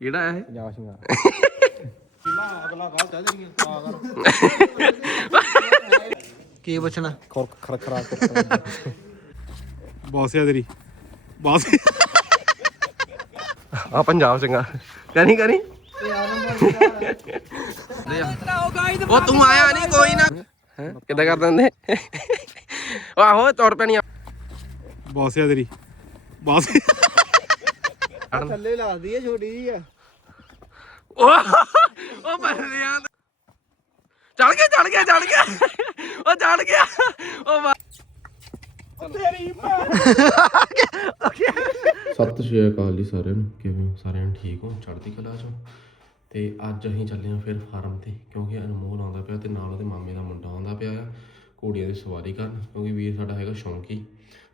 ਕਿਹੜਾ ਇਹ? ਪੰਜਾਬ ਸਿੰਘਾ ਕੀ ਪੁੱਛਣਾ? ਖਰ ਖਰ ਖਰਾ ਬੌਸ ਆ ਤੇਰੀ। ਬੌਸ ਆ ਪੰਜਾਬ ਚੰਗਾ ਕਰੀ ਕਰੀ? ਉਹ ਤੂੰ ਆਇਆ ਨਹੀਂ ਕੋਈ ਨਾ। ਹੈਂ? ਕਿੱਦਾਂ ਕਰ ਦਿੰਦੇ? ਉਹ ਆਹੋ ਤੁਰ ਪੈਣੀ ਆ ਬੌਸ ਆ ਤੇਰੀ। ਬੌਸ ਥੱਲੇ ਲਾਦੀ ਹੈ ਛੋਟੀ ਜੀ ਆ। ਉਹ ਉਹ ਬੰਦਿਆਂ ਚੜ ਗਿਆ ਚੜ ਗਿਆ ਚੜ ਗਿਆ। ਉਹ ਚੜ ਗਿਆ। ਉਹ ਵਾ- ਸਤਿ ਸ਼੍ਰੀ ਅਕਾਲ ਜੀ ਸਾਰਿਆਂ ਨੂੰ। ਕਿਵੇਂ ਹੋ? ਸਾਰਿਆਂ ਨੂੰ ਠੀਕ ਹੋ? ਚੜ੍ਹਦੀ ਕਲਾ ਚੋਂ ਤੇ ਅੱਜ ਅਸੀਂ ਚੱਲੇ ਹਾਂ ਫਿਰ ਫਾਰਮ ਤੇ ਕਿਉਂਕਿ ਅਨਮੋਲ ਆਉਂਦਾ ਪਿਆ ਤੇ ਨਾਲ ਉਹਦੇ ਮਾਮੇ ਦਾ ਮੁੰਡਾ ਆਉਂਦਾ ਪਿਆ ਆ ਘੋੜੀਆਂ ਦੀ ਸਵਾਰੀ ਕਰਨ ਕਿਉਂਕਿ ਵੀਰ ਸਾਡਾ ਹੈਗਾ ਸ਼ੌਂਕੀ।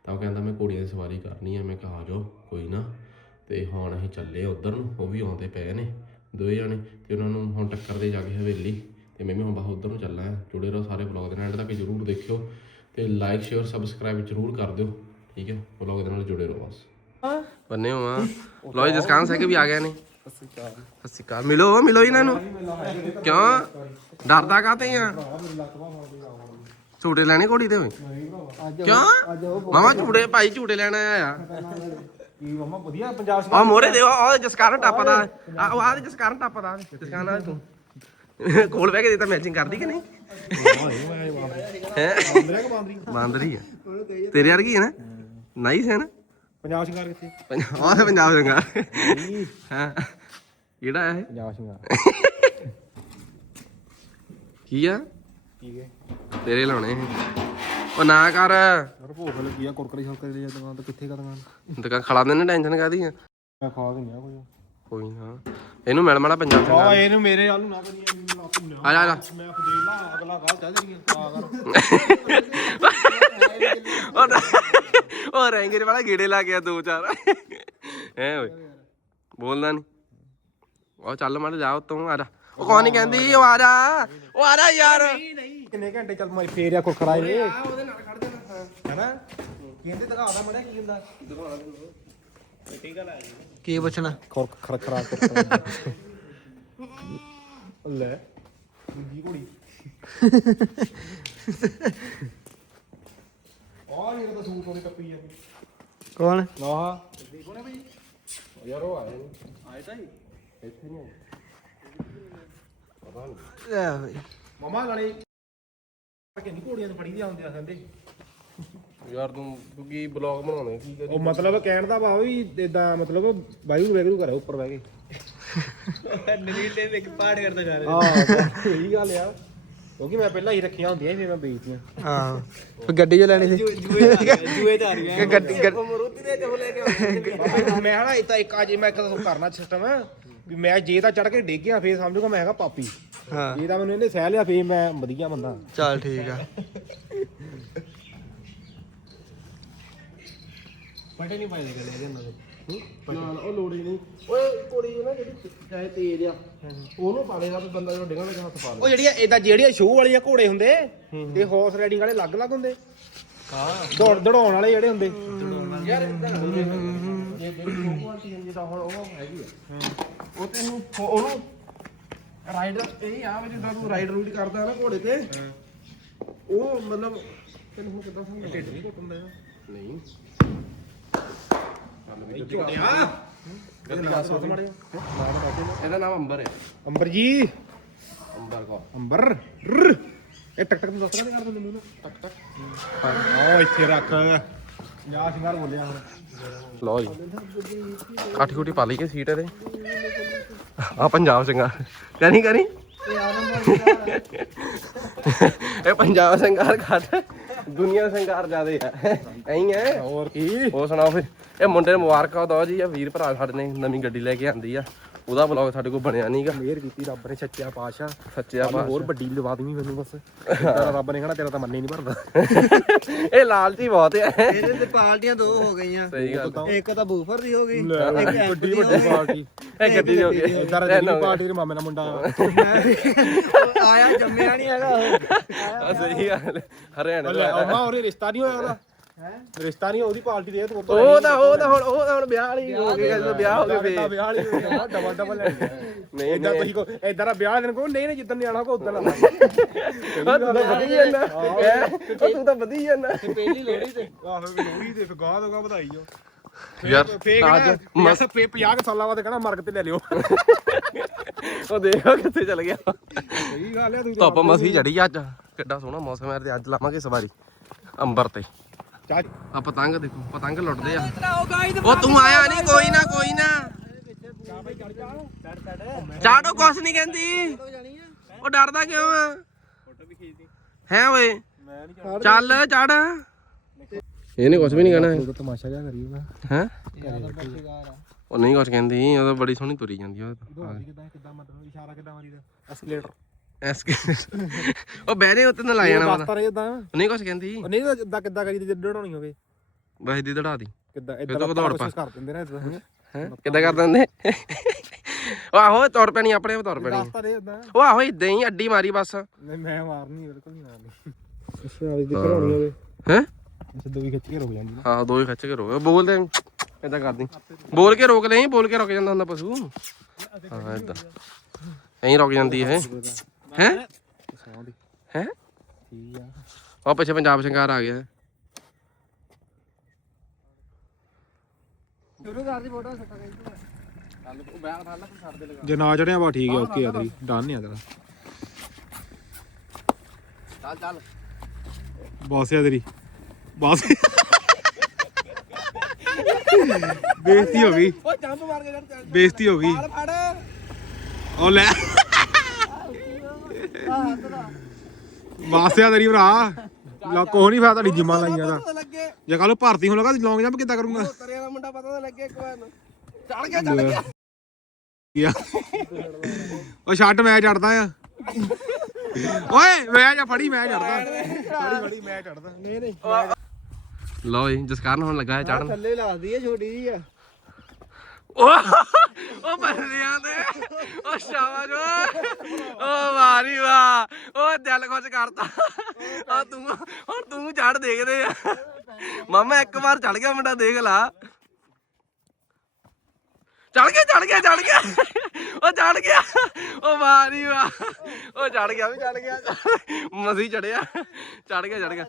ਤਾਂ ਉਹ ਕਹਿੰਦਾ ਮੈਂ ਘੋੜੀਆਂ ਦੀ ਸਵਾਰੀ ਕਰਨੀ ਆ ਮੈਂ ਕਿਹਾ ਆ ਜਾਓ ਕੋਈ ਨਾ। ਤੇ ਹੁਣ ਅਸੀਂ ਚੱਲੇ ਉਧਰ ਨੂੰ ਉਹ ਵੀ ਆਉਂਦੇ ਪਏ ਨੇ ਦੋਵੇਂ ਜਾਣੇ ਤੇ ਉਹਨਾਂ ਨੂੰ ਹੁਣ ਟੱਕਰ ਦੇ ਜਾ ਕੇ ਹਵੇਲੀ ਤੇ ਮੈਂ ਵੀ ਹੁਣ ਬਾਹਰ ਉਧਰ ਨੂੰ ਚੱਲਾਂ ਜੁੜੇ ਰਹੋ ਸਾਰੇ ਵਲੌਗ ਦੇ ਨਾਲ ਐਂਡ ਤੱਕ ਜਰੂਰ ਦੇਖਿਓ ਤੇ ਲਾਈਕ ਸ਼ੇਅਰ ਸਬਸਕ੍ਰਾਈਬ ਜਰੂਰ ਕਰ ਦਿਓ ਠੀਕ ਹੈ? ਵਲੌਗ ਦੇ ਨਾਲ ਜੁੜੇ ਰਹੋ ਬਸ। ਬੰਨੇ ਹੋ ਆ। ਲੋ ਜਸਕਾਨ ਸਾਹਿਬ ਵੀ ਆ ਗਏ ਨੇ। ਸਤਿ ਸ਼੍ਰੀ ਅਕਾਲ। ਮਿਲੋ ਮਿਲੋ ਇਹਨਾਂ ਨੂੰ। ਕਿਉਂ? ਡਰਦਾ ਕਾਤੇ ਆ? ਝੂਟੇ ਲੈਣੇ ਘੋੜੀ ਤੇ ਓਏ? ਕਿਉਂ? ਮਾਮਾ ਝੂਟੇ ਭਾਈ ਝੂਟੇ ਲੈਣ ਆਇਆ ਆ। ਕੀ ਮਮਾ ਵਧੀਆ ਪੰਜਾਬ ਆ ਮੋਰੇ ਦੇ ਉਹ ਜਸਕਾਰਨ ਟੱਪਦਾ ਆ ਆ ਜਸਕਾਰਨ ਟੱਪਦਾ ਜਸਕਾਰਨ ਆ ਤੂੰ। ਕੋਲ ਬਹਿ ਕੇ ਦੇ ਤਾਂ ਮੈਚਿੰਗ ਕਰਦੀ ਕਿ ਨਹੀਂ? ਹੈ? ਬਾਂਦਰੀ ਆ। ਤੇਰੇ ਵਰਗੀ ਹੈ ਨਾ? ਨਾਈਸ ਹੈ ਨਾ? ਪੰਜਾਬ ਸਿੰਘਾਰ ਕਿੱਥੇ? ਪੰਜਾਬ ਪੰਜਾਬ ਚੰਗਾ ਹਾਂ? ਕਿਹੜਾ ਇਹ? ਪੰਜਾਬ ਸਿੰਘਾਰ ਕੀ ਆ? ਠੀਕ ਹੈ? ਤੇਰੇ ਲਾਉਣੇ ਇਹ। ਉਹ ਨਾ ਕਰ। ਯਾਰ ਭੁੱਖ ਲੱਗੀ ਆ ਕੁਰਕਰੇ ਸ਼ਰਕਰੇ ਲਈ ਦੁਕਾਨ ਤੇ ਕਿੱਥੇ ਕਾ ਦੁਕਾਨ ਦੁਕਾਨ ਖੜਾ ਦੇ ਨਾ ਟੈਨਸ਼ਨ ਕਾਦੀ ਆ? ਮੈਂ ਖਾ ਕੇ ਨਹੀਂ ਆ ਕੋਈ। ਕੋਈ ਨਾ। ਇਹਨੂੰ ਮਿਲ ਮਾੜਾ ਪੰਜਾਬ ਆ ਚੰਗਾ ਇਹਨੂੰ ਮੇਰੇ ਵੱਲ ਨੂੰ ਕਰੀਏ ਮੈਨੂੰ ਨਾ ਆ ਜਾ ਆ ਜਾ। ਮੈਂ ਫਦੇਲਾ ਅਗਲਾ ਗੱਲ ਚੱਲ ਜਰੀਆਂ ਆ ਕਰ। ਉਹ ਰੈਂਗਰ ਵਾਲਾ ਗੇੜੇ ਲਾ ਗਿਆ ਦੋ ਚਾਰ। ਐ ਓਏ ਬੋਲਦਾ ਨਹੀਂ। ਉਹ ਚੱਲ ਮੜ ਜਾ ਉਤੋਂ ਆ ਜਾ। ਉਹ ਕੌਣ ਨਹੀਂ ਕਹਿੰਦੀ ਉਹ ਆ ਜਾ ਉਹ ਆ ਜਾ ਯਾਰ। ਕਿੰਨੇ ਘੰਟੇ ਚੱਲ ਮਾਰੀ ਫੇਰ ਆ ਕੁਰਕਰਾ ਇਹ। ਉਹਦੇ ਨਾਲ ਖੜ ਜਾਣਾ ਹੈਨਾ? ਕਹਿੰਦੇ ਦਿਖਾਦਾ ਮੜਿਆ ਕੀ ਹੁੰਦਾ। ਕੀ ਪੁੱਛਣਾ? ਖਰ ਖਰ ਖਰਾ ਕੁਰਕਰਾ ਲੈ। ਦੂਜੀ ਘੋੜੀ। ਆ ਇਹ ਤਾਂ ਸੂਟ ਉਹਨੇ ਕੱਪੀ ਆ। ਕੌਣ? ਆਹ। ਯਾਰ ਉਹ ਆਇਆ ਆਏ ਤਾਂ ਹੀ। ਇੱਥੇ ਨਹੀਂ ਲੈ ਬਈ ਮਮਾ ਗਲੇ ਕਿ ਨਹੀਂ ਘੋੜੀਆਂ ਨੂੰ ਫੜੀ ਦੀਆਂ ਹੁੰਦੀਆਂ ਸੰਦੇ ਯਾਰ ਤੂੰ ਤੂੰ ਕੀ ਬਲੌਗ ਬਣਾਉਣੇ ਕੀ ਕਰੀ ਉਹ ਮਤਲਬ ਕਹਿਣ ਦਾ ਭਾਵ ਵੀ ਇਦਾਂ ਮਤਲਬ ਵਾਇੂ ਵੈਗਰੂ ਕਰੇ ਉੱਪਰ ਬਹਿ ਕੇ ਨਵੀਲੇ ਵਿੱਚ ਪਾੜ ਕਰਦਾ ਜਾ ਹਾਂ ਇਹੀ ਗੱਲ ਆ। ਕਿਉਂਕਿ ਮੈਂ ਪਹਿਲਾਂ ਹੀ ਰੱਖੀਆਂ ਹੁੰਦੀਆਂ ਸੀ ਫਿਰ ਮੈਂ ਵੇਚਤੀਆਂ। ਹਾਂ। ਫਿਰ ਗੱਡੀ ਜੋ ਲੈਣੀ ਸੀ? ਜੂਏ ਜੂਏ ਜਾ ਰਹੀ ਹੈ ਗੱਡੀ ਮਰੂਤੀ ਦੇ ਜਬ ਲੈ ਕੇ ਮੈਂ ਹਨਾ ਇਦਾਂ ਇੱਕ ਅੱਜ ਮੈਂ ਇੱਕ ਕਰਨਾ ਸਿਸਟਮ ਵੀ ਮੈਂ ਜੇ ਤਾਂ ਚੜ ਕੇ ਡਿੱਗ ਗਿਆ ਫੇਰ ਸਮਝੂਗਾ ਮੈਂ ਹੈਗਾ ਪਾਪੀ। ਹਾਂ। ਜੇ ਤਾਂ ਮੈਨੂੰ ਇਹਨੇ ਸਹਿ ਲਿਆ ਫੇਰ ਮੈਂ ਵਧੀਆ ਬੰਦਾ। ਚੱਲ ਠੀਕ ਆ। ਪਟੇ ਨਹੀਂ ਪਾਈਦੇ ਗਲੇ ਇਹਦੇ ਨਾਲ ਨਾਲ ਉਹ ਲੋੜੀ ਨਹੀਂ। ਓਏ ਕੁੜੀ ਨਾ ਜਿਹੜੀ ਚਾਹੇ ਤੇਜ਼ ਆ ਉਹਨੂੰ ਪਾ ਦੇਗਾ ਵੀ ਬੰਦਾ ਜਦੋਂ ਡਿੱਗਣ ਲੱਗਾ ਹੱਥ ਪਾ ਉਹ ਜਿਹੜੀਆਂ ਇਦਾਂ ਜਿਹੜੀਆਂ ਸ਼ੋਅ ਵਾਲੀਆਂ ਘੋੜੇ ਹੁੰਦੇ ਤੇ ਹਾਰਸ ਰਾਈਡਿੰਗ ਵਾਲੇ ਅਲੱਗ-ਅਲੱਗ ਹੁੰਦੇ? ਦੌੜ ਦੜਾਉਣ ਵਾਲੇ ਜਿਹੜੇ ਹੁੰਦੇ। ਯਾਰ ਇਦਾਂ ਨਾ ਹੋਵੇ। ਜੇ ਜਿਹੜੀ ਸ਼ੋਅ ਕੁਆਲਿਟੀ ਹੁੰਦੀ ਹੁਣ ਉਹ ਹੈਗੀ ਆ ਉਹ ਤੈਨੂੰ ਫੋ- ਉਹਨੂੰ ਰਾਈਡਰ ਇਹ ਆ ਵੀ ਜਿੱਦਾਂ ਤੂੰ ਰਾਈਡ ਰੂਡ ਕਰਦਾ ਨਾ ਘੋੜੇ ਤੇ ਉਹ ਮਤਲਬ ਤੈਨੂੰ ਹੁਣ ਕਿੱਦਾਂ ਸਮਝ ਢਿੱਡ ਨਹੀਂ ਘੁੱਟਦਾ ਨਹੀਂ ਇਹਦਾ ਨਾਮ ਅੰਬਰ ਹੈ ਅੰਬਰ ਜੀ ਅੰਬਰ ਕੋ ਅੰਬਰ ਰਰ। ਇਹ ਟਕ ਟਕ ਨੂੰ ਦੱਸ ਕਰ ਦਿੰਦੇ ਮੂੰਹ ਨਾਲ ਟਕ ਟਕ ਆ ਇੱਥੇ ਰੱਖ ਜਾ ਸ਼ਿੰਗਾਰ ਬੋਲਿਆ ਹੁਣ ਲਓ ਜੀ। ਕਾਠੀ ਕੁੱਟੀ ਪਾ ਲਈ ਕੇ ਸੀਟ ਇਹਦੇ? ਆ ਪੰਜਾਬ ਚੰਗਾ ਕਰੀ ਕਰੀ? ਇਹ ਪੰਜਾਬ ਸੰਗਾਰ ਘੱਟ। ਦੁਨੀਆ ਸੰਗਾਰ ਜ਼ਿਆਦੇ ਆ। ਐਂ ਹੈ ਹੋਰ ਕੀ? ਹੋਰ ਸੁਣਾਓ ਫਿਰ। ਇਹ ਮੁੰਡੇ ਨੂੰ ਮੁਬਾਰਕਾਂ ਦੋ ਜੀ ਆ ਵੀਰ ਭਰਾ ਸਾਡੇ ਨੇ ਨਵੀਂ ਗੱਡੀ ਲੈ ਕੇ ਆਂਦੀ ਆ। ਉਹਦਾ ਵਲੌਗ ਸਾਡੇ ਕੋਲ ਬਣਿਆ ਨਹੀਂਗਾ ਮਿਹਰ ਕੀਤੀ ਰੱਬ ਨੇ ਸੱਚਿਆ ਪਾਸ਼ਾ ਸੱਚਿਆ ਹੋਰ ਬਾਤ ਵੱਡੀ ਲਵਾ ਦੇਵੀਂ ਮੈਨੂੰ ਬਸ। ਤੇਰਾ ਰੱਬ ਨੇ ਕਹਣਾ ਤੇਰਾ ਤਾਂ ਮੰਨੇ ਨਹੀਂ ਭਰਦਾ। ਇਹ ਲਾਲਚੀ ਬਹੁਤ ਆ ਇਹਦੇ ਤੇ ਪਾਰਟੀਆਂ ਦੋ ਹੋ ਗਈਆਂ। ਸਹੀ ਗੱਲ ਇੱਕ ਤਾਂ ਬੂਫਰ ਦੀ ਹੋ ਗਈ। ਵੱਡੀ ਵੱਡੀ ਪਾਰਟੀ। ਇਹ ਗੱਡੀ ਹੋ ਗਈ। ਇਦਾਂ ਦੀ ਪਾਰਟੀ ਦੇ ਮਾਮੇ ਦਾ ਮੁੰਡਾ। ਆਇਆ ਜੰਮਿਆ ਨਹੀਂ ਹੈਗਾ ਉਹ। ਸਹੀ ਗੱਲ ਹਰਿਆਣੇ ਦਾ ਅੰਮਾ ਹੋਰੇ ਰਿਸ਼ਤਾ ਨਹੀਂ ਹੋਇਆ ਉਹਦਾ। ਰਿਸ਼ਤਾ ਨਹੀਂ ਉਹਦੀ ਪਾਰਟੀ ਦੇ ਤੂੰ ਉਹ ਤਾਂ ਉਹ ਤਾਂ ਹੁਣ ਉਹ ਤਾਂ ਹੁਣ ਵਿਆਹ ਵਾਲੀ ਹੋ ਗਈ ਜਦੋਂ ਵਿਆਹ ਹੋ ਗਿਆ ਫੇਰ ਵਿਆਹ ਵਾਲੀ ਡਬਲ ਡਬਲ ਲੈ ਨਹੀਂ ਇਦਾਂ ਤੁਸੀਂ ਕੋ ਇਦਾਂ ਦਾ ਵਿਆਹ ਦਿਨ ਕੋ ਨਹੀਂ ਨਹੀਂ ਜਿੱਦਣ ਨਿਆਣਾ ਕੋ ਉਦੋਂ ਲਾ ਉਹ ਤੂੰ ਤਾਂ ਵਧੀ ਜਾਂਦਾ। ਉਹ ਤੂੰ ਤਾਂ ਵਧੀ ਜਾਂਦਾ। ਪਹਿਲੀ ਲੋੜੀ ਤੇ। ਆਹੋ ਲੋਹੜੀ ਦੇ ਗਾਹ ਤੋਂ ਗਾਹ ਵਧਾਈ ਜੋ ਯਾਰ ਅੱਜ ਮਸ 50 ਸਾਲਾਂ ਬਾਅਦ ਕਹਣਾ ਮਰਗ ਤੇ ਲੈ ਲਿਓ। ਉਹ ਦੇਖੋ ਕਿੱਥੇ ਚਲ ਗਿਆ। ਸਹੀ ਗੱਲ ਹੈ ਤੂੰ ਧੁੱਪ ਮਸੀ ਚੜੀ ਅੱਜ। ਕਿੱਡਾ ਸੋਹਣਾ ਮੌਸਮ ਹੈ ਤੇ ਅੱਜ ਲਾਵਾਂਗੇ ਸਵਾਰੀ ਅੰਬਰ ਤੇ। ਆ ਪਤੰਗ ਦੇਖੋ ਪਤੰਗ ਲੁੱਟਦੇ ਆ। ਉਹ ਤੂੰ ਆਇਆ ਨਹੀਂ ਕੋਈ ਨਾ ਕੋਈ ਨਾ। ਚਾੜੋ ਕੁਛ ਨਹੀਂ ਕਹਿੰਦੀ। ਉਹ ਡਰਦਾ ਕਿਉਂ ਆ? ਹੈ ਓਏ। ਚੱਲ ਚੜ ਇਹਨੇ ਕੁਛ ਵੀ ਨਹੀਂ ਕਹਿਣਾ। ਤਮਾਸ਼ਾ ਜਿਹਾ ਕਰੀ ਮੈਂ ਹੈ? ਉਹ ਨਹੀਂ ਕੁਛ ਕਹਿੰਦੀ ਉਹ ਤਾਂ ਬੜੀ ਸੋਹਣੀ ਤੁਰੀ ਜਾਂਦੀ ਉਹ। ਕਿਦਾਂ ਕਿਦਾਂ ਮਤਲਬ ਇਸ਼ਾਰਾ ਕਿਦਾਂ ਮਾਰੀਦਾ? ਐਸਕੇਲੇਟਰ ਐਸ ਉਹ ਬਹਿਰੇ ਉੱਤੇ ਨਾ ਲਾ ਜਾਣਾ ਰਸਤਾ ਰੇ ਇਦਾਂ ਨਹੀਂ ਕੁਛ ਕਹਿੰਦੀ। ਨਹੀਂ ਇਦਾਂ ਕਿੱਦਾਂ ਕਰੀ ਜੇ ਡੜਾਉਣੀ ਹੋਵੇ। ਬਸ ਦੀ ਦੜਾ ਦੀ। ਕਿੱਦਾਂ ਇਹ ਤਾਂ ਇਦਾਂ ਦੌੜ ਪਾ। ਕਰ ਦਿੰਦੇ ਨੇ ਇਦਾਂ ਹੈ? ਕਿੱਦਾਂ ਕਰ ਦਿੰਦੇ? ਉਹ ਆਹੋ ਤੁਰ ਪੈਣੀ ਆਪਣੇ ਆਪ ਤੁਰ ਪੈਣੀ। ਰਸਤਾ ਰੇ ਇਦਾਂ ਉਹ ਆਹੋ ਇਦਾਂ ਹੀ ਅੱਡੀ ਮਾਰੀ ਬਸ। ਨਹੀਂ ਮੈਂ ਮਾਰਨੀ ਬਿਲਕੁਲ ਨਹੀਂ ਮਾਰਨੀ। ਅੱਛਾ ਅੱਜ ਦੀ ਕਰਾਉਣੀ ਹੋਵੇ ਹੈ? ਸਿੱਧੂ ਵੀ ਖਿੱਚ ਕੇ ਰੁਕ ਜਾਂਦੀ ਨਾ ਹਾਂ ਦੋ ਹੀ ਖਿੱਚ ਕੇ ਰੋਕ। ਬੋਲਦੇ ਇਦਾਂ ਕਰਦੀ। ਬੋਲ ਕੇ ਰੋਕ ਲਈ ਬੋਲ ਕੇ ਰੁਕ ਜਾਂਦਾ ਹੁੰਦਾ ਪਸ਼ੂ। ਹਾਂ ਇਦਾਂ ਐਂ ਰੁਕ ਜਾਂਦੀ ਇਹ। ਹੈ ਸੌਂ ਦੀ ਹੈ ਠੀਕ ਆ ਉਹ ਪਿੱਛੇ ਪੰਜਾਬ ਸ਼ਿੰਗਾਰ ਆ ਗਿਆ ਸ਼ੁਰੂ ਕਰ ਦੀ ਫੋਟੋ ਸੱਟਾ ਜੇ ਨਾ ਚੜਿਆ ਵਾ ਠੀਕ ਆ ਓਕੇ ਆ ਤੇਰੀ। ਡਨ ਨਹੀਂ ਆ ਤੇਰਾ। ਚੱਲ ਚੱਲ। ਬੌਸ ਆ ਤੇਰੀ। ਬੌਸ। ਬੇਇੱਜ਼ਤੀ ਹੋ ਗਈ। ਉਹ ਜੰਪ ਮਾਰ ਕੇ ਚੱਲ ਬੇਇੱਜ਼ਤੀ ਹੋ ਗਈ। ਫੜ। ਉਹ ਲੈ। ਵਾਸਿਆ ਤੇਰੀ ਭਰਾ। ਲਾ ਕੋਹ ਨਹੀਂ ਫਾਇਦਾ ਤੁਹਾਡੀ ਜਿੰਮਾਂ ਲਾਈਆਂ ਦਾ। ਲੱਗੇ ਜੇ ਕੱਲ ਭਰਤੀ ਹੋਣ ਲੱਗਾ ਲੌਂਗ ਜੰਪ ਕਿੱਦਾਂ ਕਰੂੰਗਾ? ਤਰੇ ਦਾ ਮੁੰਡਾ ਪਤਾ ਤਾਂ ਲੱਗੇ ਇੱਕ ਵਾਰ ਨੂੰ। ਚੜ ਗਿਆ ਚੜ ਗਿਆ। ਉਹ ਮੈਂ ਆ। ਓਏ ਮੈਂ ਜਾ ਫੜੀ ਮੈਂ ਚੜਦਾ। ਫੜੀ ਫੜੀ ਮੈਂ ਚੜਦਾ। ਨਹੀਂ ਨਹੀਂ। ਲਓ ਜੀ ਜਸਕਾਰਨ ਹੁਣ ਲੱਗਾ ਹੈ ਚੜਨ ਥੱਲੇ ਲਾਦੀ ਹੈ ਛੋਟੀ ਜੀ ਆ। ਉਹ ਉਹ ਮਰਦਿਆਂ ਦੇ ਉਹ ਸ਼ਾਬਾਸ਼ ਓਏ। ਉਹ ਵਾਰੀ ਵਾਹ। ਉਹ ਦਿਲ ਖੁਸ਼ ਕਰਤਾ। ਆ ਤੂੰ, ਹੁਣ ਤੂੰ ਚੜ ਦੇਖਦੇ ਆ। ਮਾਮਾ, ਇੱਕ ਵਾਰ ਚੜ ਗਿਆ ਮੁੰਡਾ, ਦੇਖ ਲਾ। ਚੜ ਗਿਆ ਚੜ ਗਿਆ ਚੜ ਗਿਆ। ਉਹ ਚੜ ਗਿਆ। ਉਹ ਵਾਰੀ ਵਾਹ। ਉਹ ਚੜ ਗਿਆ ਵੀ, ਚੜ ਗਿਆ। ਮਸੀ ਚੜਿਆ। ਚੜ ਗਿਆ ਚੜ ਗਿਆ।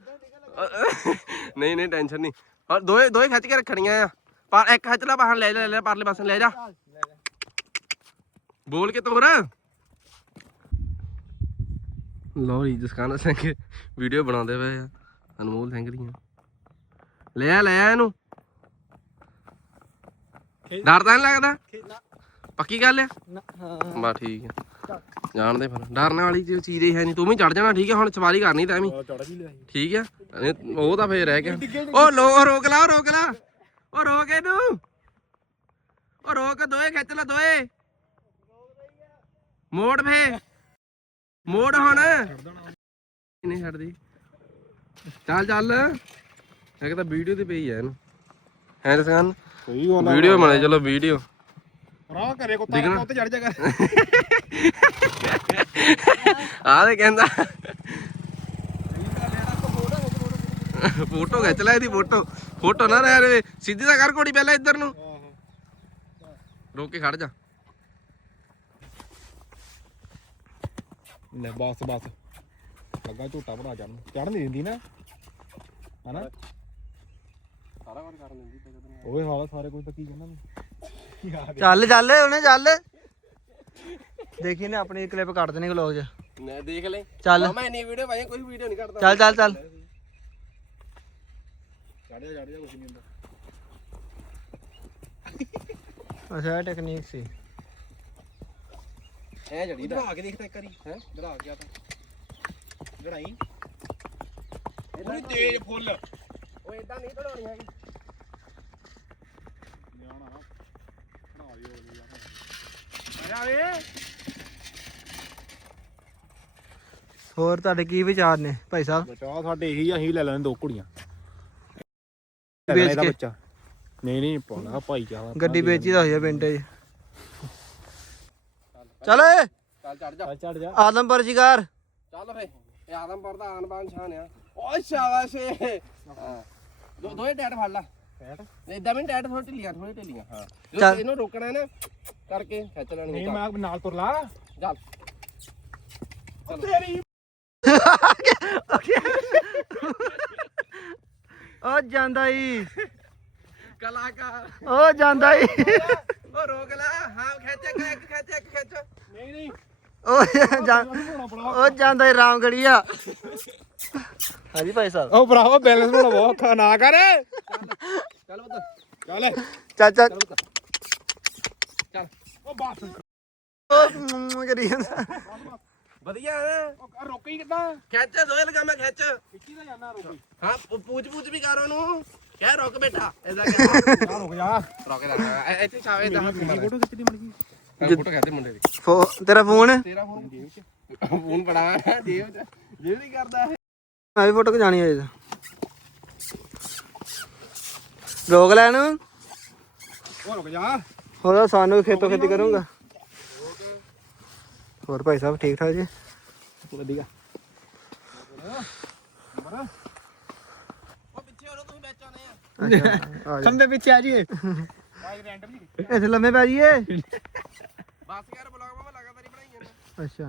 ਨਹੀਂ ਨਹੀਂ, ਟੈਨਸ਼ਨ ਨਹੀਂ। ਹਾਂ ਦੋਏ ਦੋਏ ਖਿੱਚ ਕੇ ਰੱਖਣੀਆਂ ਆ। ਪਰ ਇੱਕ ਖਿੱਚ ਲੈ ਬਾਹਰ ਲੈ ਲੈ ਜਾ ਪਰਲੇ ਪਾਸੇ ਲੈ ਜਾ। ਬੋਲ ਕੇ ਤੋਰ ਲਓ ਜੀ ਜਸਕਾਨਾ ਸਿੰਘ ਵੀਡੀਓ ਬਣਾਉਂਦੇ ਪਏ ਆ ਅਨਮੋਲ ਸਿੰਘ ਦੀਆਂ। ਲੈ ਆ ਲੈ ਆ ਇਹਨੂੰ। ਡਰਦਾ ਨਹੀਂ ਲੱਗਦਾ? ਪੱਕੀ ਗੱਲ ਆ? ਬਾ ਠੀਕ ਆ। ਜਾਣਦੇ ਫਿਰ। ਡਰਨ ਵਾਲੀ ਜੋ ਚੀਜ਼ ਹੀ ਹੈ ਨਹੀਂ ਤੂੰ ਵੀ ਚੜ ਜਾਣਾ ਠੀਕ ਹੈ ਹੁਣ ਸਵਾਰੀ ਕਰਨੀ ਤਾਂ ਵੀ ਠੀਕ ਆ? ਉਹ ਤਾਂ ਫੇਰ ਰਹਿ ਗਿਆ। ਉਹ ਲੋ ਰੋਕ ਲਾ ਰੋਕ ਲਾ। ਉਹ ਰੋਕ ਇਹਨੂੰ। ਉਹ ਰੋਕ ਦੋਏ ਖਿੱਚ ਲਾ ਦੋਏ। ਮੋੜ ਫੇ। ਮੋੜ ਹੁਣ। ਨਹੀਂ ਛੱਡਦੀ। ਚੱਲ ਚੱਲ। ਇੱਕ ਤਾਂ ਵੀਡੀਓ ਤੇ ਪਈ ਐ ਇਹਨੂੰ। ਹੈ ਜਸਗਨ ਸਹੀ ਗੱਲ ਵੀਡੀਓ ਬਣੇ ਚਲੋ ਵੀਡੀਓ। ਰਾਹ ਕਰੇ ਕੁੱਤਾ। ਉੱਤੇ ਚੜ ਜਾ ਕਰ। ਆਹ ਤੇ ਕਹਿੰਦਾ। ਫੋਟੋ ਖਿੱਚ ਲੈ ਇਹਦੀ ਫੋਟੋ। ਫੋਟੋ ਨਾ ਰਹਿ ਰਵੇ। ਸਿੱਧੀ ਤਾਂ ਕਰ ਘੋੜੀ ਪਹਿਲਾਂ ਇੱਧਰ ਨੂੰ। ਰੋਕ ਕੇ ਖੜ ਜਾ। ਲੈ ਬਸ ਬਸ। ਲੱਗਾ ਝੂਟਾ ਭਰਾ ਚੜਨ ਚੜਨ ਨਹੀਂ ਦਿੰਦੀ ਨਾ। ਹਨਾ? ਸਾਰਾ ਕੁਝ ਕਰਨ ਦਿੰਦੀ ਓਏ ਹਾਲਾ ਸਾਰੇ ਕੁਝ ਤਾਂ ਕੀ ਕਹਿੰਦਾ ਮੈਂ ਚੱਲ ਚੱਲ ਉਹਨੇ ਚੱਲ। ਦੇਖੀ ਨੇ ਆਪਣੀ ਕਲਿੱਪ ਕੱਢ ਦੇਣੀ ਵਲੌਗ 'ਚ। ਮੈਂ ਦੇਖ ਲੈ। ਚੱਲ। ਮੈਂ ਇੰਨੀ ਵੀਡੀਓ ਪਾਈ ਕੋਈ ਵੀਡੀਓ ਨਹੀਂ ਕਰਦਾ ਚੱਲ ਚੱਲ ਚੱਲ। ਚੜ ਜਾ ਚੜ ਜਾ ਕੁਝ ਨਹੀਂ ਹੁੰਦਾ। ਅੱਛਾ ਟੈਕਨੀਕ ਸੀ। ਐ ਜੜੀ ਦਾ ਕੇ ਦੇਖਦਾ ਇੱਕ ਵਾਰੀ। ਹੈ? ਦੜਾ ਗਿਆ ਤਾਂ। ਦੜਾਈ ਪੂਰੀ ਤੇਜ਼ ਫੁੱਲ। ਉਹ ਇਦਾਂ ਨਹੀਂ ਦੜਾਉਣੀ ਹੈਗੀ। ਨਿਆਣਾ। ਬਣਾ ਦਿਓ ਯਾਰ। ਆ ਵੇ। ਹੋਰ ਤੁਹਾਡੇ ਕੀ ਵਿਚਾਰ ਨੇ ਭਾਈ ਸਾਹਿਬ? ਬਚਾ ਸਾਡੇ ਇਹੀ ਅਸੀਂ ਲੈ ਲੈਣੇ ਦੋ ਕੁੜੀਆਂ। ਵੇਚ ਇਹਦਾ ਕੇ। ਬੱਚਾ ਨਹੀਂ ਨਹੀਂ ਪਾਉਣਾ ਭਾਈ ਚਾਹ ਗੱਡੀ ਵੇਚੀ ਦਾ ਹੋਇਆ ਪਿੰਡ 'ਚ। ਚੱਲ ਏ ਚੱਲ ਚੜ ਜਾ। ਚੜ ਜਾ। ਆਦਮਪੁਰ ਜਿਗਰ ਚੱਲ ਫੇ ਇਹ ਆਦਮਪੁਰ ਦਾ ਆਨ ਬਾਨ ਸ਼ਾਨ ਆ। ਓ ਸ਼ਾਬਾਸ਼। ਏ। ਹਾਂ। ਦੋ ਦੋਏ ਟੈਟ ਫੜ ਲਾ। ਟੈਟ? ਇਦਾਂ ਵੀ ਟੈਟ ਥੋੜੀ ਢਿੱਲੀਆਂ ਥੋੜੀ ਢਿੱਲੀਆਂ। ਹਾਂ। ਚੱਲ। ਜਦੋਂ ਇਹਨੂੰ ਰੋਕਣਾ ਹੈ ਨਾ ਕਰਕੇ ਖਿੱਚ ਲੈਣੀ ਨਹੀਂ ਚੱਲ। ਮੈਂ ਨਾਲ ਤੁਰ ਲਾ। ਚੱਲ। ਤੇਰੀ ਉਹ ਜਾਂਦਾ ਈ ਕਲਾਕਾਰ। ਉਹ ਜਾਂਦਾ ਈ ਉਹ ਰੋਕ ਲੈ। ਹਾਂ ਖਿੱਚ ਇੱਕ ਇੱਕ ਖਿੱਚ ਇੱਕ ਖਿੱਚ। ਨਹੀਂ ਨਹੀਂ। ਉਹ ਜਾਂ- ਉਹ ਜਾਂਦਾ ਈ ਰਾਮਗੜੀਆ। ਹਾਂਜੀ ਭਾਈ ਸਾਹਿਬ। ਉਹ ਭਰਾਵਾ ਬੈਲੈਂਸ ਬਣਾਉਣਾ ਬਹੁਤ ਔਖਾ ਨਾ ਕਰ। ਚੱਲ ਪੁੱਤ ਚੱਲ। ਚਾਚਾ ਚੱਲ। ਚੱਲ ਉਹ ਬਸ ਉਹ ਮ- ਕਰੀ ਜਾਂਦਾ। ਵਧੀਆ ਹੈ। ਉਹ ਕਰ ਰੋਕੀ ਕਿੱਦਾਂ? ਖਿੱਚ ਦੋਏ ਲਗਾਮਾ ਖਿੱਚ। ਖਿੱਚੀ ਦਾ ਜਾਣਾ ਰੋਕੀ ਹਾਂ ਪੁ- ਪੂਛ ਪੂਛ ਵੀ ਕਰ ਉਹਨੂੰ। ਕਹਿ ਰੁਕ ਬੇਟਾ ਐਦਾਂ ਕਹਿ। ਜਾ ਰੁਕ ਜਾ। ਰੁਕ ਜਾ ਐ- ਇੱਥੇ ਛਾਵੇ ਦਾ ਹੱਥ ਮਾਰ ਫੋਟੋ ਖਿੱਚਦੀ ਮੜ ਗਈ ਫੋਟੋ ਕਹਿੰਦੇ ਮੁੰਡੇ ਦੀ। ਫੋ- ਤੇਰਾ ਫੋਨ? ਤੇਰਾ ਫੋਨ ਜੇਬ 'ਚ। ਫੋਨ ਬੜਾ ਹੈ ਜੇਬ 'ਚ। ਜੇਬ ਨਹੀਂ ਕਰਦਾ ਇਹ। ਮੈਂ ਵੀ ਫੋਟੋ ਖਿਚਾਣੀ ਹੈ ਇਹਦਾ ਰੋਕ ਲੈਣ। ਉਹ ਰੁਕ ਜਾ। ਹੋਰ ਸਾਨੂੰ ਖੇਤੋਂ ਖੇਤੀ ਕਰੂੰਗਾ। ਹੋਰ ਭਾਈ ਸਾਹਿਬ ਠੀਕ ਠਾਕ ਜੀ? ਵਧੀਆ। ਉਹ ਪਿੱਛੇ ਹੋ ਤੁਸੀਂ ਵਿੱਚ ਆਉਣੇ ਆ ਅੱਛਾ ਆ ਜਾ। ਖੰਬੇ ਵਿੱਚ ਆ ਜੀਏ ਆਜ ਰੈਂਡਮ ਜੀ ਇੱਥੇ ਲੰਮੇ ਪੈ ਜੀਏ ਬਸ ਯਾਰ ਬਲੌਗ ਮੈਂ ਲਗਾਤਾਰ ਹੀ ਬਣਾਈ ਜਾਂਦਾ। ਅੱਛਾ।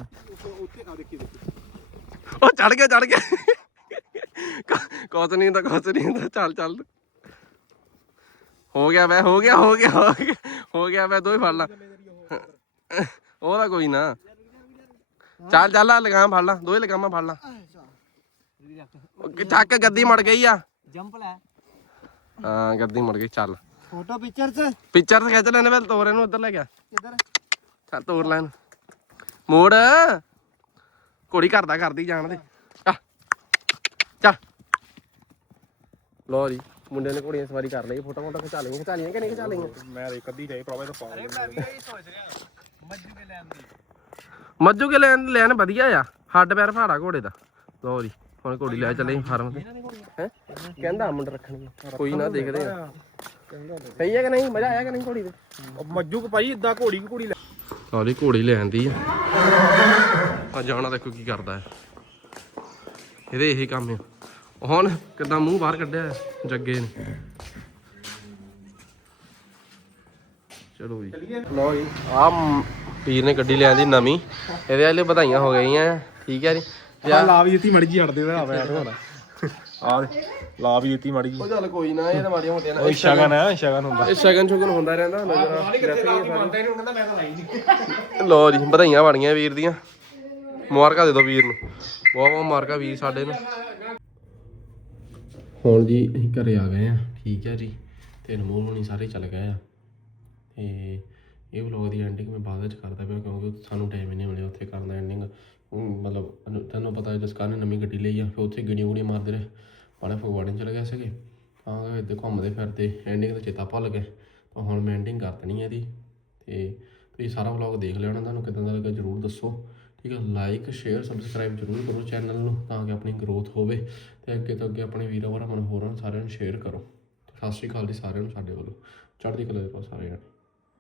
ਉੱਥੇ ਆ ਦੇਖੀ ਦੇਖੀ ਉਹ ਚੜ ਗਿਆ ਚੜ ਗਿਆ। ਕੁਛ ਨਹੀਂ ਹੁੰਦਾ ਕੁਛ ਨਹੀਂ ਹੁੰਦਾ। ਚੱਲ ਚੱਲ। ਹੋ ਗਿਆ ਵੈ ਹੋ ਗਿਆ ਹੋ ਗਿਆ ਹੋ ਗਿਆ ਹੋ ਗਿਆ ਵੈ ਦੋ ਹੀ ਫੜ ਲਾ। ਉਹਦਾ ਕੋਈ ਨਾ। ਚੱਲ ਚੱਲ ਆ ਲਗਾਮ ਫੜ ਲਾ ਦੋਏ ਲਗਾਮਾਂ ਫੜ ਲਾ। ਚੱਕ ਗੱਦੀ ਮੁੜ ਗਈ ਆ। ਜੰਪ ਲੈ। ਹਾਂ ਗੱਦੀ ਮੁੜ ਗਈ ਚੱਲ। ਫੋਟੋ ਪਿਕਚਰ ਚ? ਪਿਕਚਰ ਤੇ ਖਿੱਚ ਲੈਣੇ ਵੇ ਤੋਰ ਇਹਨੂੰ ਉੱਧਰ ਲੈ ਗਿਆ ਕਿੱਧਰ? ਚੱਲ ਤੋਰ ਲੈਣ ਮੋੜ। ਘੋੜੀ ਕਰਦਾ ਕਰਦੀ ਜਾਣ ਦੇ। ਆ। ਚੱਲ। ਲੋ ਜੀ ਮੁੰਡੇ ਨੇ ਘੋੜੀਆਂ ਸਵਾਰੀ ਕਰ ਲਈ ਫੋਟੋ ਫੋਟੋ ਖਿਚਾ ਲਈਆਂ ਖਿਚਾ ਲਈਆਂ ਕਿ ਨਹੀਂ ਖਿਚਾ ਲਈਆਂ? ਮੈਂ ਇੱਕ ਅੱਧੀ ਜਾਈ ਪ੍ਰੋਬਲਮ ਤਾਂ ਪਾ ਅਰੇ ਮੱਜੂ ਕੇ ਲੈਣ ਲੈਣ ਵਧੀਆ ਆ। ਹੱਡ ਪੈਰ ਫਾੜਾ ਘੋੜੇ ਦਾ। ਲੋ ਜੀ ਹੁਣ ਘੋੜੀ ਲੈ ਚੱਲੇ ਫਾਰਮ ਤੇ। ਹੈ? ਕਹਿੰਦਾ ਮੁੰਡਾ ਰੱਖਣੀ ਕੋਈ ਨਾ ਦੇਖਦੇ ਆ। ਸਹੀ ਹੈ ਕਿ ਨਹੀਂ? ਮਜ਼ਾ ਆਇਆ ਕਿ ਨਹੀਂ ਘੋੜੀ ਤੇ? ਮੱਜੂ ਕੋ ਭਾਈ ਇਦਾਂ ਘੋੜੀ ਘੋੜੀ ਲੈ। ਲਓ ਜੀ ਘੋੜੀ ਲੈ ਆਂਦੀ ਆ। ਆ ਜਾਣਾ ਦੇਖੋ ਕੀ ਕਰਦਾ ਹੈ ਇਹਦੇ ਇਹੀ ਕੰਮ ਆ। ਹੁਣ ਕਿਦਾਂ ਮੂੰਹ ਬਾਹਰ ਕੱਢਿਆ ਜੱਗੇ ਨੇ। ਚਲੋ ਜੀ। ਲਓ ਜੀ ਆ ਪੀਰ ਨੇ ਗੱਡੀ ਲਿਆਂਦੀ ਨਵੀਂ। ਇਹਦੇ ਵਾਲੇ ਵਧਾਈਆਂ ਹੋ ਗਈਆਂ ਠੀਕ ਹੈ ਜੀ? ਆ ਆਹ- ਲਾ ਵੀ ਦਿੱਤੀ ਮੜ ਜੀ ਹਟਦੇ ਦਾ ਆਵੇ ਹੁਣ ਆ ਦੇ ਲਾ ਵੀ ਦਿੱਤੀ ਮੜ ਜੀ ਉਹ ਚੱਲ ਕੋਈ ਨਾ ਇਹ ਤਾਂ ਮਾੜੀਆਂ ਮੋਟੀਆਂ ਨਾ। ਉਹ ਸ਼ਗਨ ਹੈ ਸ਼ਗਨ ਹੁੰਦਾ। ਇਹ ਸ਼ਗਨ ਸ਼ੁਗਨ ਹੁੰਦਾ ਰਹਿੰਦਾ ਨਜ਼ਰ ਲਾ ਕੇ ਮੰਨਦਾ ਇਹਨੂੰ ਕਹਿੰਦਾ ਮੈਂ ਤਾਂ ਲਾਈ ਨਹੀਂ। ਲੋ ਜੀ ਵਧਾਈਆਂ ਵਾਲੀਆਂ ਵੀਰ ਦੀਆਂ। ਮੁਬਾਰਕਾਂ ਦੇ ਦਿਓ ਵੀਰ ਨੂੰ। ਬਹੁਤ ਬਹੁਤ ਮੁਬਾਰਕਾਂ ਵੀਰ ਸਾਡੇ ਨੂੰ। ਹੁਣ ਜੀ ਅਸੀਂ ਘਰੇ ਆ ਗਏ ਆ ਠੀਕ ਹੈ ਜੀ। ਤੇ ਅਨਮੋਲ ਹੋਣੀ ਸਾਰੇ ਚੱਲ ਗਏ ਆ। ਤੇ ਇਹ ਵਲੌਗ ਦੀ ਐਂਡਿੰਗ ਮੈਂ ਬਾਅਦ ਵਿੱਚ ਕਰਦਾ ਪਿਆ ਕਿਉਂਕਿ ਸਾਨੂੰ ਟਾਈਮ ਹੀ ਨਹੀਂ ਮਿਲਿਆ ਉੱਥੇ ਕਰਨ ਦਾ ਐਂਡਿੰਗ ਮਤਲਬ ਤੁਹਾਨੂੰ ਪਤਾ ਹੈ ਜਸਕਾਰ ਨੇ ਨਵੀਂ ਗੱਡੀ ਲਈ ਆ, ਫਿਰ ਉੱਥੇ ਗੜੀਆਂ ਗੁੜੀਆਂ ਮਾਰਦੇ ਰਹੇ। ਵਾਲੇ ਫਗਵਾੜੇ ਚਲੇ ਗਏ ਸੀਗੇ। ਤਾਂ ਇੱਥੇ ਘੁੰਮਦੇ ਫਿਰਦੇ ਐਂਡਿੰਗ ਦਾ ਚੇਤਾ ਭੁੱਲ ਗਏ। ਤਾਂ ਹੁਣ ਮੈਂ ਐਂਡਿੰਗ ਕਰ ਦੇਣੀ ਹੈ ਇਹਦੀ। ਤੇ ਤੁਸੀਂ ਸਾਰਾ ਵਲੌਗ ਦੇਖ ਲਿਆ ਹੋਣਾ, ਤੁਹਾਨੂੰ ਕਿਦਾਂ ਦਾ ਲੱਗਾ ਜਰੂਰ ਦੱਸੋ। ਠੀਕ ਹੈ ਲਾਈਕ ਸ਼ੇਅਰ ਸਬਸਕ੍ਰਾਈਬ ਜਰੂਰ ਕਰੋ ਚੈਨਲ ਨੂੰ ਤਾਂ ਕਿ ਆਪਣੀ ਗਰੋਥ ਹੋਵੇ। ਤੇ ਅੱਗੇ ਤੋਂ ਅੱਗੇ ਆਪਣੇ ਵੀਰਾਂ ਭਰਾਵਾਂ ਨੂੰ ਹੋਰਾਂ ਸਾਰਿਆਂ ਨੂੰ ਸ਼ੇਅਰ ਕਰੋ। ਸਤਿ ਸ਼੍ਰੀ ਅਕਾਲ ਜੀ ਸਾਰਿਆਂ ਨੂੰ, ਸਾਡੇ ਵੱਲੋਂ। ਚੜ੍ਹਦੀ ਕਲਾ ਦੇ ਪਾਸ ਸਾਰੇ ਜਣੇ